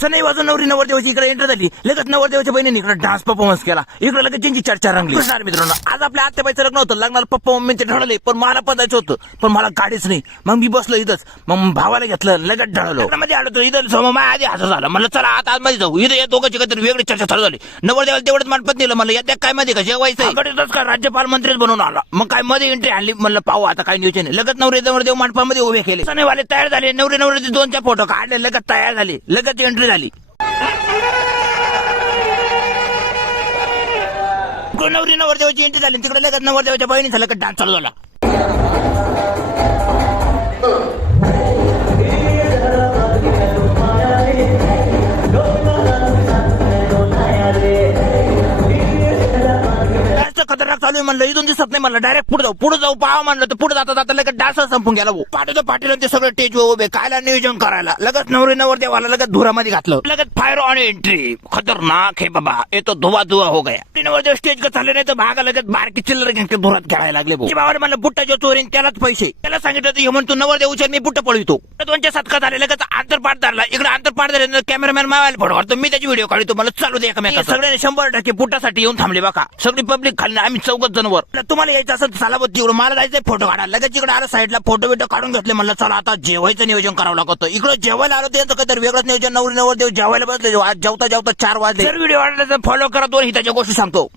सनई वाजून नवरी नवरदेवाची इकडे एंटर झाली. लगेच नवरदेवाच्या बहिणीने इकडे डान्स परफॉर्मन्स केला. इकडे लगेच त्यांची चर्चा रंगली. मित्रांनो, आज आपल्या आत्याबाईचं लग्न होतं. लग्नाला पप्पा मम्मीचे ढळले, पण मला पण जायचं होतं, पण मला गाडीच नाही. मग मी बसलो इथंच. मग भावाला घेतलं, लगेच ढळलो. मध्ये आलो इथं समोर आधी हसं झालं. म्हणलं चला आता आतमध्ये जाऊ. इथं या दोघांची काहीतरी वेगळी चर्चा चालू झाली. नवरदेवाला तेवढंच मानपत दिलं. म्हणलं या काय मध्ये का जेवायचं का राज्यपाल मंत्रीच बनवून आला. मग काय मध्ये एंट्री आणली. म्हणलं पाहू आता काय नियोजन आहे. लगेच नवरदेव मंडपामध्ये उभे केले. सनेवाले तयार झाले. नवरीचे 2-4 फोटो काढले. लगेच तयार झाले. लगेच एंट्री झाली. नवरी नवरदेवाची एंट्री झाली. तिकडे लगेच नवरदेवाच्या बहिणीचा लगेच डान्स चालू झाला. खतरनाक चालू आहे. म्हणलं इथून दिसत नाही. म्हणलं डायरेक्ट पुढे जाऊ पाहा. म्हणलं तर पुढे जाता जाता लगेच डान्स संपून गेला. पाटील ते सगळे स्टेज उभे कायला नियोजन करायला. लगेच नवरी नवरदेवाला लगेच धुरामध्ये घातलं. लगेच फायर ऑन एंट्री. खतरनाक हे बाबा. ये तो धुवा हो गया. नवरदेव स्टेज का चालले नाही तर भागा लगेच बारकी चिल्लर घेऊन धुरात खेळायला लागले. बाबाला म्हणलं बुट्टा जो चोरीन त्यालाच पैसे. त्याला सांगितलं हे म्हणतो नवरदेव उचल मी बुट्टा पळवितो. 2च्या 7 झाले. लगेच आंतरपाठ धरला. इकडे आंतरपाठ झाले. कॅमेरामॅन मावायला फोटो काढतो. मी त्याची व्हिडिओ काढतो. मला चालू दे एकमेका. सगळ्यांनी 100% बुट्टासाठी येऊन थांबले बघा. सगळी पब्लिक खाली. आम्ही 4 जणवर. तुम्हाला यायचं असं सालाबत्ती इकडून मला जायचंय फोटो काढायला. लगेच इकडे आलं साईडला फोटो बिटो काढून घेतले. म्हणलं चला आता जेवायचं नियोजन करावं लागतं. इकडे जेवायला आलं त्यांचं काहीतरी वेगळंच नियोजन. नवरी नवरदेव जेवायला बसले. जेवता 4 वाजले. व्हिडिओ वाढला फॉलो करा. 2 हिताच्या गोष्टी सांगतो.